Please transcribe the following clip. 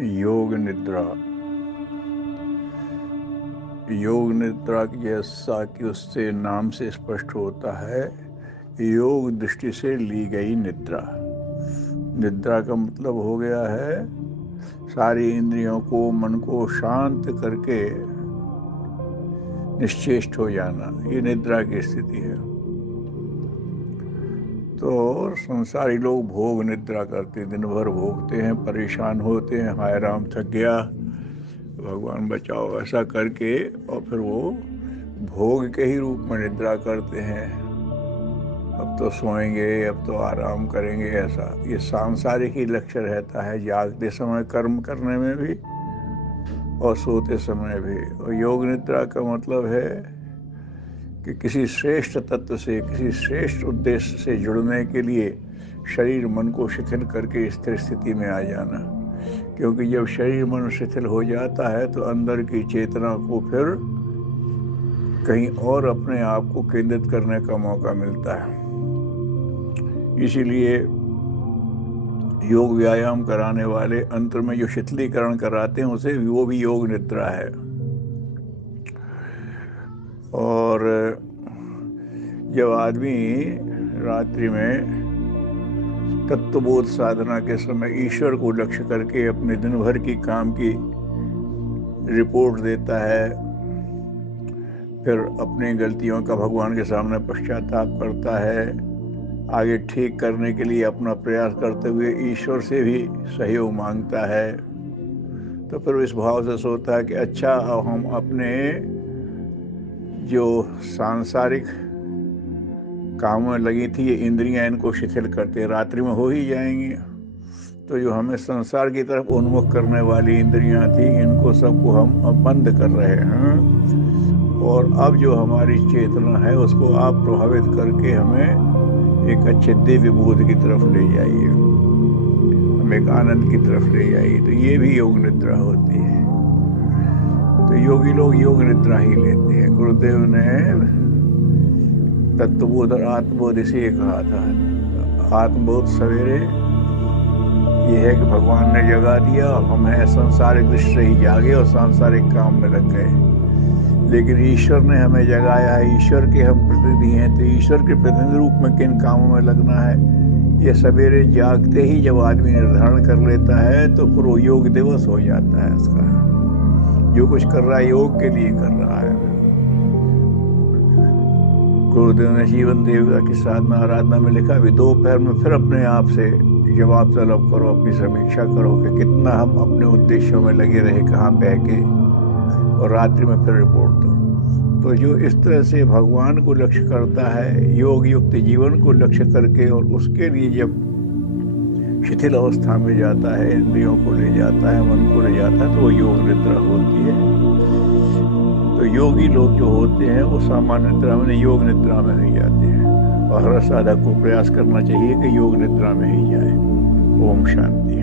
योग निद्रा। योग निद्रा की जैसा कि उससे नाम से स्पष्ट होता है, योग दृष्टि से ली गई निद्रा। निद्रा का मतलब हो गया है सारी इंद्रियों को, मन को शांत करके निश्चेष्ट हो जाना। ये निद्रा की स्थिति है। तो संसारी लोग भोग निद्रा करते, दिन भर भोगते हैं, परेशान होते हैं, हाय राम थक गया, भगवान बचाओ, ऐसा करके, और फिर वो भोग के ही रूप में निद्रा करते हैं। अब तो सोएंगे, अब तो आराम करेंगे, ऐसा ये सांसारिक ही लक्ष्य रहता है, जागते समय कर्म करने में भी और सोते समय भी। और योग निद्रा का मतलब है कि किसी श्रेष्ठ तत्व से, किसी श्रेष्ठ उद्देश्य से जुड़ने के लिए शरीर मन को शिथिल करके स्थिर स्थिति में आ जाना। क्योंकि जब शरीर मन शिथिल हो जाता है तो अंदर की चेतना को फिर कहीं और अपने आप को केंद्रित करने का मौका मिलता है। इसीलिए योग व्यायाम कराने वाले अंत में जो शिथिलीकरण कराते हैं उसे वो भी योग निद्रा है। और जब आदमी रात्रि में तत्वबोध साधना के समय ईश्वर को लक्ष्य करके अपने दिन भर की काम की रिपोर्ट देता है, फिर अपनी गलतियों का भगवान के सामने पश्चाताप करता है, आगे ठीक करने के लिए अपना प्रयास करते हुए ईश्वर से भी सहयोग मांगता है, तो फिर इस भाव से सोचता है कि अच्छा, अब हम अपने जो सांसारिक कामों में लगी थी ये इंद्रियां, इनको शिथिल करते, रात्रि में हो ही जाएंगी, तो जो हमें संसार की तरफ उन्मुख करने वाली इंद्रियां थी इनको सबको हम अब बंद कर रहे हैं, और अब जो हमारी चेतना है उसको आप प्रभावित करके हमें एक अच्छे दिव्य बोध की तरफ ले जाइए, हम एक आनंद की तरफ ले जाइए। तो ये भी योग निद्रा होती है। तो योगी लोग योग निद्रा ही लेते हैं। गुरुदेव ने तत्वबोध और आत्मबोध इसे कहा था। आत्मबोध सवेरे ये है कि भगवान ने जगा दिया, हम हैं सांसारिक दृष्टि से ही जागे और सांसारिक काम में लग गए, लेकिन ईश्वर ने हमें जगाया है, ईश्वर के हम प्रतिनिधि हैं, तो ईश्वर के प्रतिनिधि रूप में किन कामों में लगना है, ये सवेरे जागते ही जब आदमी निर्धारण कर लेता है तो फिर वो योग दिवस हो जाता है उसका। जो कुछ कर रहा है योग के लिए कर रहा है। गुरुदेव ने जीवन देवता की साधना आराधना में लिखा भी, दोपहर में फिर अपने आप से जवाब तलब करो, अपनी समीक्षा करो कि कितना हम अपने उद्देश्यों में लगे रहे, कहाँ बह के, और रात्रि में फिर रिपोर्ट दो। तो जो इस तरह से भगवान को लक्ष्य करता है, योग युक्त जीवन को लक्ष्य करके, और उसके लिए जब शिथिल अवस्था में जाता है, इंद्रियों को ले जाता है, मन को ले जाता है, तो वो योग निद्रा होती है। तो योगी लोग जो होते हैं वो सामान्य निद्रा में, योग निद्रा में ही जाते हैं, और हर साधक को प्रयास करना चाहिए कि योग निद्रा में ही जाए। ओम शांति।